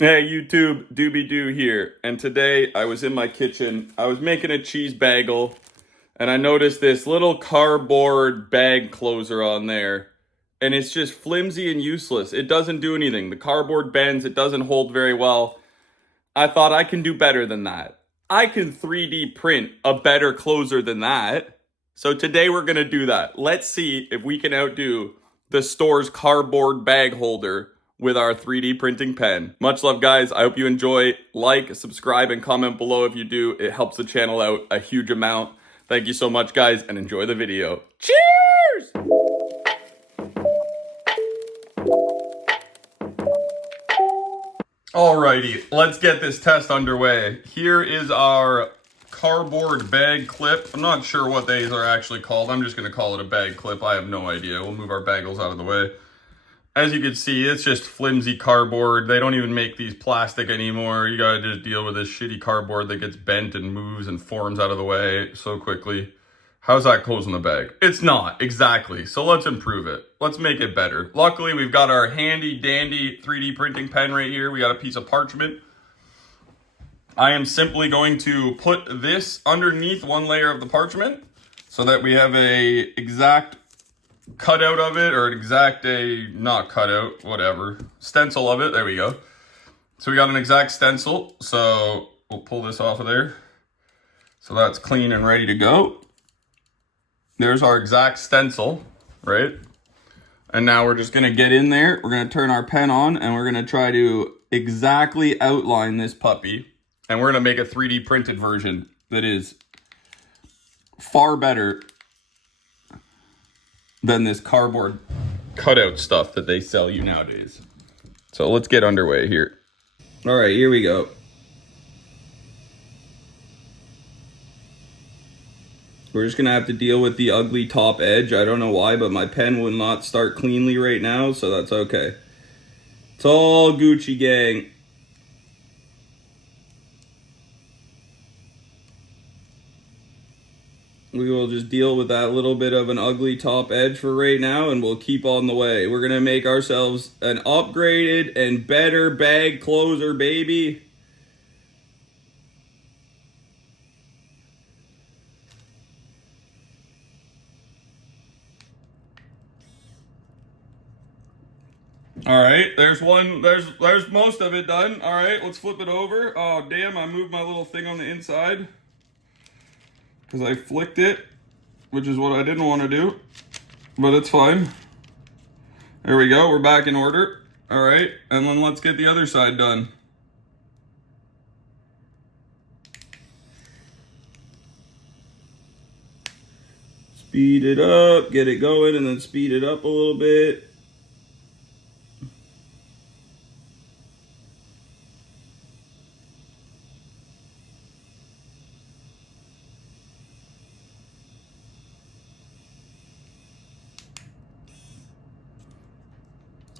Hey YouTube, Doobie Doo here, and today I was in my kitchen, I was making a cheese bagel, and I noticed this little cardboard bag closer on there, and it's just flimsy and useless. It doesn't do anything. The cardboard bends, it doesn't hold very well. I thought I can do better than that. I can 3D print a better closer than that. So today we're gonna do that. Let's see if we can outdo the store's cardboard bag holder with our 3D printing pen. Much love, guys. I hope you enjoy. Like, subscribe, and comment below if you do. It helps the channel out a huge amount. Thank you so much, guys, and enjoy the video. Cheers! Alrighty, let's get this test underway. Here is our cardboard bag clip. I'm not sure what these are actually called. I'm just going to call it a bag clip. I have no idea. We'll move our bagels out of the way. As you can see, it's just flimsy cardboard. They don't even make these plastic anymore. You gotta just deal with this shitty cardboard that gets bent and moves and forms out of the way so quickly. How's that closing the bag? It's not, exactly. So let's improve it. Let's make it better. Luckily, we've got our handy dandy 3D printing pen right here. We got a piece of parchment. I am simply going to put this underneath one layer of the parchment so that we have a exact cutout of it, or not cutout, whatever, stencil of it. There we go. So we got an exact stencil. So we'll pull this off of there. So that's clean and ready to go. There's our exact stencil, right? And now we're just gonna get in there. We're gonna turn our pen on and we're gonna try to exactly outline this puppy. And we're gonna make a 3D printed version that is far better than this cardboard cutout stuff that they sell you nowadays. So let's get underway here. All right, here we go. We're just gonna have to deal with the ugly top edge. I don't know why, but my pen will not start cleanly right now, so that's okay. It's all Gucci gang. We will just deal with that little bit of an ugly top edge for right now, and we'll keep on the way. We're gonna make ourselves an upgraded and better bag closer, baby. All right, there's most of it done. All right, let's flip it over. Oh, damn, I moved my little thing on the inside because I flicked it, which is what I didn't want to do, but it's fine. There we go, we're back in order. All right, and then let's get the other side done. Speed it up, get it going, and then speed it up a little bit.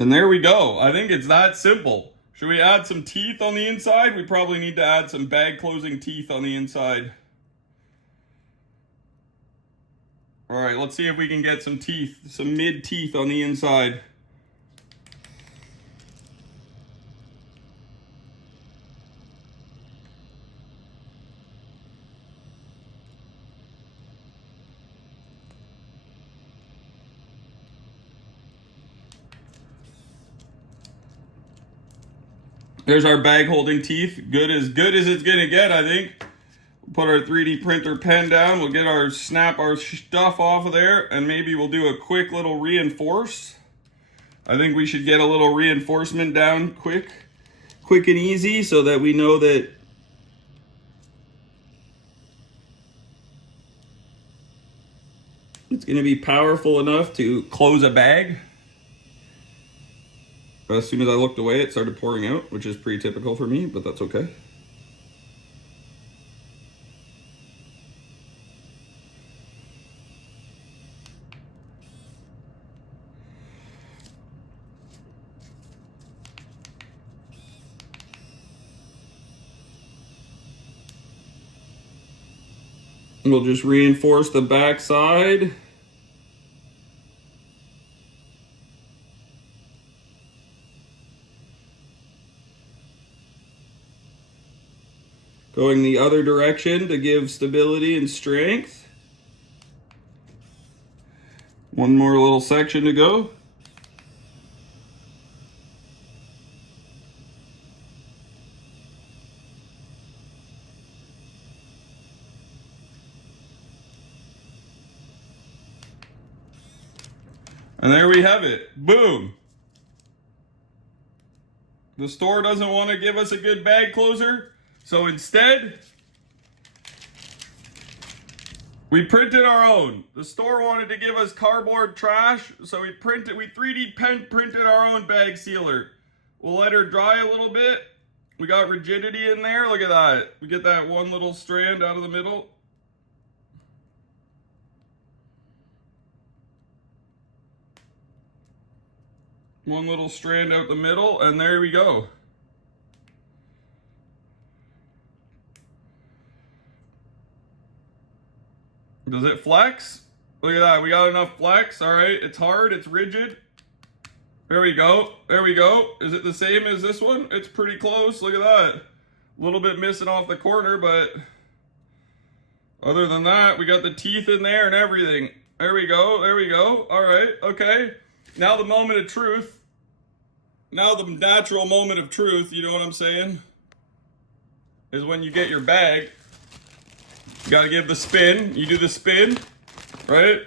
And there we go. I think it's that simple. Should we add some teeth on the inside? We probably need to add some bag closing teeth on the inside. All right, let's see if we can get some teeth, some mid teeth on the inside. There's our bag holding teeth. Good as it's gonna get, I think. Put our 3D printer pen down. We'll snap our stuff off of there, and maybe we'll do a quick little reinforce. I think we should get a little reinforcement down quick and easy so that we know that it's gonna be powerful enough to close a bag. As soon as I looked away, it started pouring out, which is pretty typical for me, but that's okay. We'll just reinforce the back side. Going the other direction to give stability and strength. One more little section to go. And there we have it. Boom. The store doesn't want to give us a good bag closer, so instead, we printed our own. The store wanted to give us cardboard trash, so we 3D pen printed our own bag sealer. We'll let her dry a little bit. We got rigidity in there. Look at that. We get that one little strand out of the middle. One little strand out the middle, and there we go. Does it flex? Look at that, we got enough flex. All right, it's hard, it's rigid. There we go, there we go. Is it the same as this one? It's pretty close, look at that. A little bit missing off the corner, but other than that, we got the teeth in there and everything. There we go, there we go. All right, okay. Now the moment of truth. Now the natural moment of truth, you know what I'm saying? Is when you get your bag. You gotta give the spin. You do the spin, right?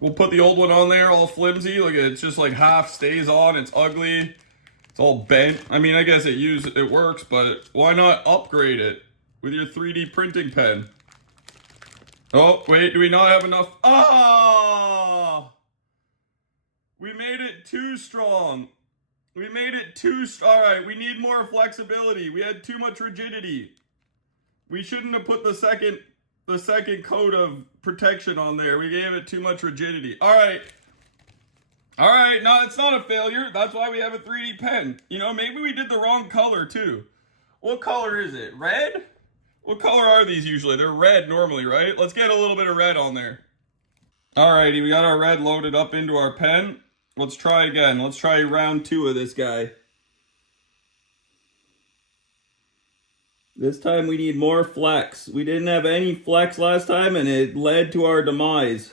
We'll put the old one on there all flimsy. Look at it, it's just like half stays on. It's ugly. It's all bent. I mean, I guess it works, but why not upgrade it with your 3D printing pen? Oh, wait, do we not have enough? Ah! We made it too strong. We made it too all right, we need more flexibility. We had too much rigidity. We shouldn't have put the second coat of protection on there. We gave it too much rigidity. All right. All right, no, it's not a failure. That's why we have a 3D pen. You know, maybe we did the wrong color too. What color is it? Red? What color are these usually? They're red normally, right? Let's get a little bit of red on there. Alrighty, we got our red loaded up into our pen. Let's try again. Let's try round 2 of this guy. This time we need more flex. We didn't have any flex last time and it led to our demise.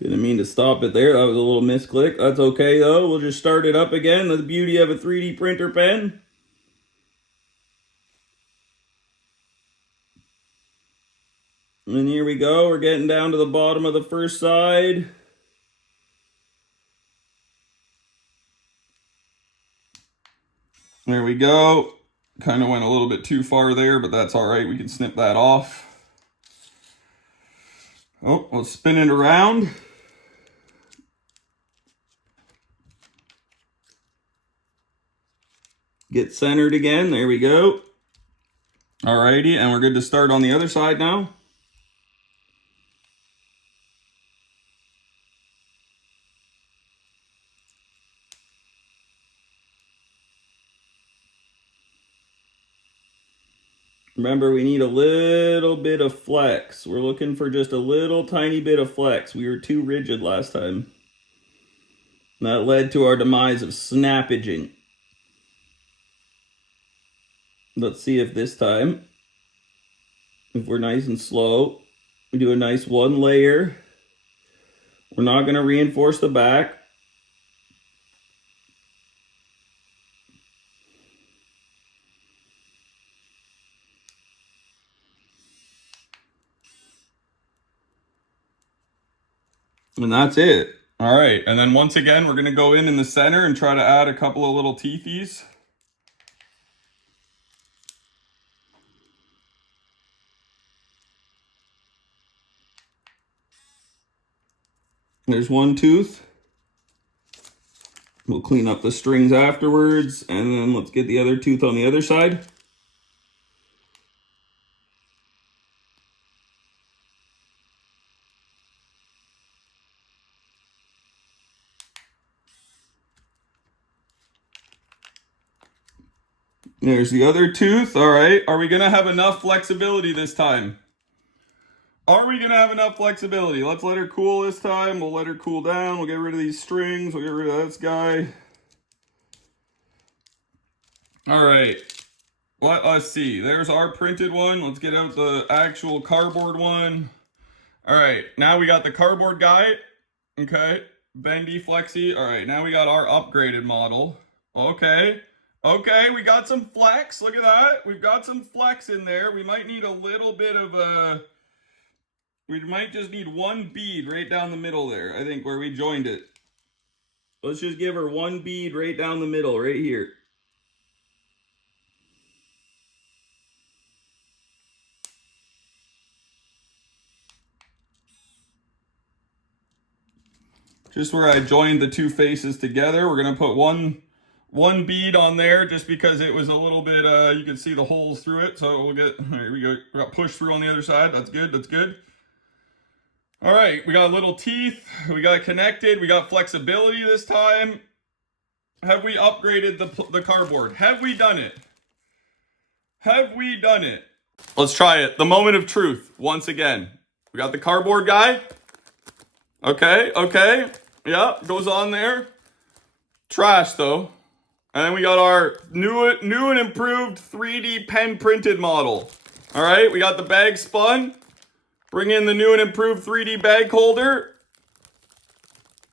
Didn't mean to stop it there. That was a little misclick. That's okay though. We'll just start it up again. That's the beauty of a 3D printer pen. And here we go. We're getting down to the bottom of the first side. There we go. Kind of went a little bit too far there, but that's all right. We can snip that off. Oh, let's spin it around. Get centered again. There we go. Alrighty, and we're good to start on the other side now. Remember, we need a little bit of flex. We're looking for just a little tiny bit of flex. We were too rigid last time. That led to our demise of snappaging. Let's see if this time, if we're nice and slow, we do a nice 1 layer. We're not going to reinforce the back. And that's it. All right, and then once again, we're going to go in the center and try to add a couple of little teethies. There's one tooth. We'll clean up the strings afterwards, and then let's get the other tooth on the other side. There's the other tooth. All right, are we gonna have enough flexibility this time? Are we going to have enough flexibility? Let's let her cool this time. We'll let her cool down. We'll get rid of these strings. We'll get rid of this guy. All right. Let us see. There's our printed one. Let's get out the actual cardboard one. All right. Now we got the cardboard guy. Okay. Bendy, flexy. All right. Now we got our upgraded model. Okay. Okay. We got some flex. Look at that. We've got some flex in there. We might need a little bit of a... We might just need one bead right down the middle there, I think, where we joined it. Let's just give her one bead right down the middle, right here. Just where I joined the two faces together. We're going to put one bead on there just because it was a little bit, you can see the holes through it. So we'll get, here we go. We got push through on the other side. That's good. That's good. All right, we got little teeth, we got connected, we got flexibility this time. Have we upgraded the cardboard? Have we done it? Have we done it? Let's try it. The moment of truth, once again. We got the cardboard guy. Okay, okay. Yeah, goes on there. Trash, though. And then we got our new and improved 3D pen printed model. All right, we got the bag spun. Bring in the new and improved 3D bag holder.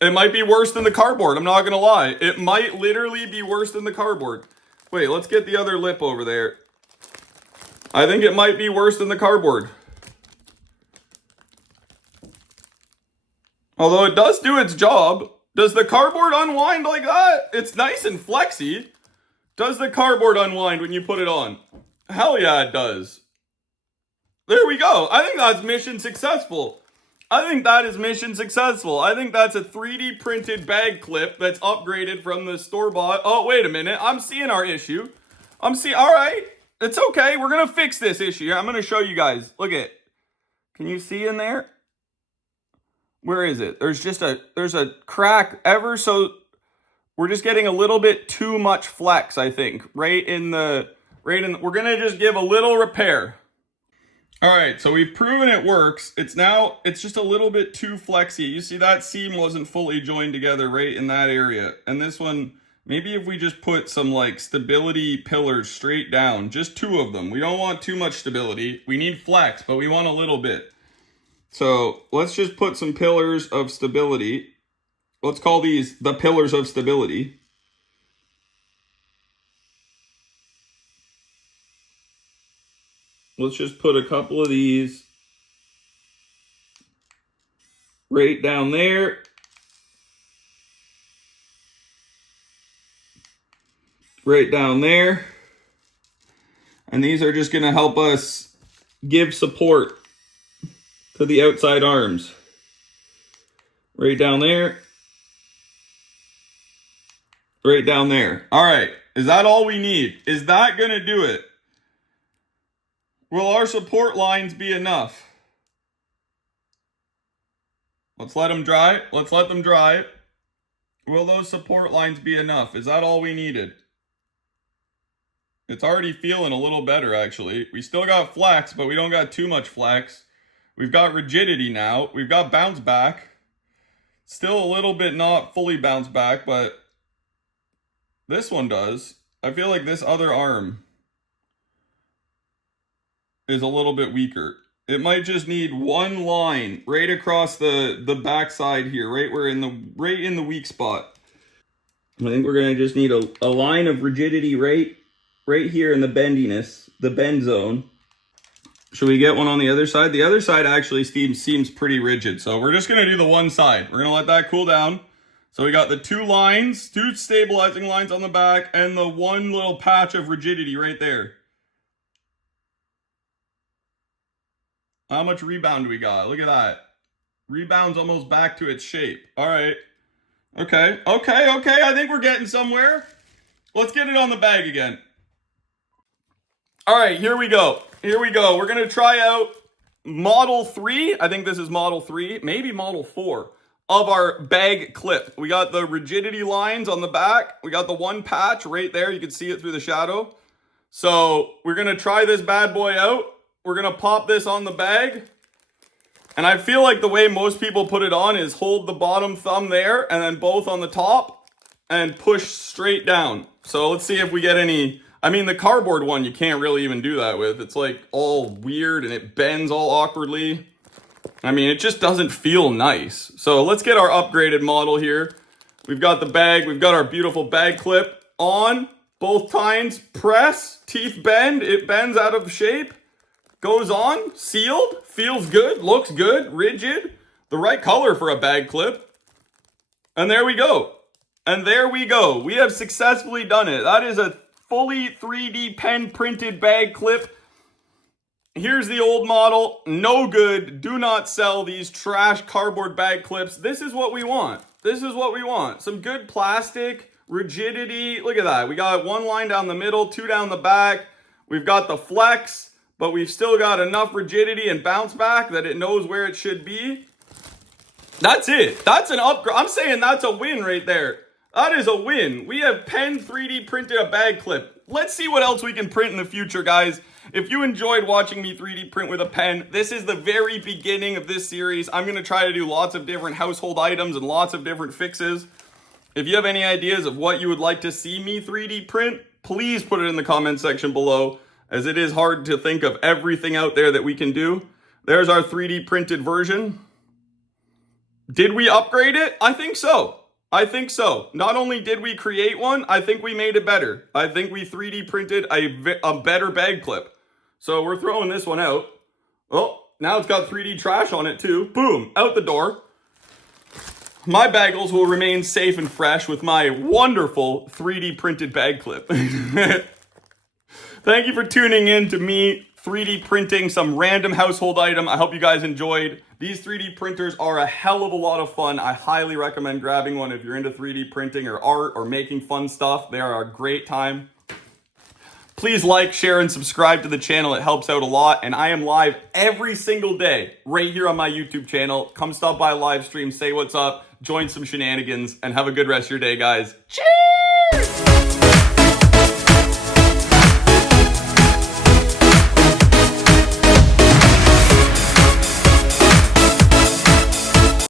It might be worse than the cardboard, I'm not gonna lie. It might literally be worse than the cardboard. Wait, let's get the other lip over there. I think it might be worse than the cardboard. Although it does do its job. Does the cardboard unwind like that? It's nice and flexy. Does the cardboard unwind when you put it on? Hell yeah, it does. There we go. I think that's mission successful. I think that is mission successful. I think that's a 3D printed bag clip that's upgraded from the store-bought. Oh, wait a minute. I'm seeing our issue. All right. It's okay. We're going to fix this issue. I'm going to show you guys. Look at, can you see in there? Where is it? There's a crack ever so, we're just getting a little bit too much flex, I think. We're going to just give a little repair. All right, so we've proven it works. It's just a little bit too flexy. You see that seam wasn't fully joined together right in that area. And this one, maybe if we just put some like stability pillars straight down, just 2 of them. We don't want too much stability. We need flex, but we want a little bit. So let's just put some pillars of stability. Let's call these the pillars of stability. Let's just put a couple of these right down there. Right down there. And these are just going to help us give support to the outside arms. Right down there. Right down there. All right. Is that all we need? Is that going to do it? Will our support lines be enough? Let's let them dry. Let's let them dry. Will those support lines be enough? Is that all we needed? It's already feeling a little better, actually. We still got flex, but we don't got too much flex. We've got rigidity now. We've got bounce back. Still a little bit not fully bounce back, but this one does. I feel like this other arm is a little bit weaker. It might just need one line right across the backside here, right in the weak spot. I think we're gonna just need a line of rigidity right here in the bendiness, the bend zone. Should we get one on the other side? The other side actually seems pretty rigid, so we're just gonna do the one side. We're gonna let that cool down. So we got the 2 lines, 2 stabilizing lines on the back, and the one little patch of rigidity right there. How much rebound do we got? Look at that. Rebound's almost back to its shape. All right. Okay. I think we're getting somewhere. Let's get it on the bag again. All right, here we go. We're going to try out Model 3. I think this is Model 3, maybe Model 4 of our bag clip. We got the rigidity lines on the back. We got the one patch right there. You can see it through the shadow. So we're going to try this bad boy out. We're going to pop this on the bag. And I feel like the way most people put it on is hold the bottom thumb there and then both on the top and push straight down. So let's see if we get any. I mean, the cardboard one, you can't really even do that with. It's like all weird and it bends all awkwardly. I mean, it just doesn't feel nice. So let's get our upgraded model here. We've got the bag. We've got our beautiful bag clip on. Both times, press, teeth bend. It bends out of shape. Goes on, sealed, feels good, looks good, rigid. The right color for a bag clip. And there we go. And there we go. We have successfully done it. That is a fully 3D pen printed bag clip. Here's the old model. No good. Do not sell these trash cardboard bag clips. This is what we want. This is what we want. Some good plastic, rigidity. Look at that. We got one line down the middle, two down the back. We've got the flex, but we've still got enough rigidity and bounce back that it knows where it should be. That's it. That's an upgrade. I'm saying that's a win right there. That is a win. We have pen 3D printed a bag clip. Let's see what else we can print in the future, guys. If you enjoyed watching me 3D print with a pen, this is the very beginning of this series. I'm going to try to do lots of different household items and lots of different fixes. If you have any ideas of what you would like to see me 3D print, please put it in the comment section below, as it is hard to think of everything out there that we can do. There's our 3D printed version. Did we upgrade it? I think so. I think so. Not only did we create one, I think we made it better. I think we 3D printed a better bag clip. So we're throwing this one out. Oh, now it's got 3D trash on it too. Boom, out the door. My bagels will remain safe and fresh with my wonderful 3D printed bag clip. Thank you for tuning in to me 3D printing some random household item. I hope you guys enjoyed. These 3D printers are a hell of a lot of fun. I highly recommend grabbing one if you're into 3D printing or art or making fun stuff. They are a great time. Please like, share, and subscribe to the channel. It helps out a lot. And I am live every single day right here on my YouTube channel. Come stop by a live stream, say what's up, join some shenanigans, and have a good rest of your day, guys. Cheers!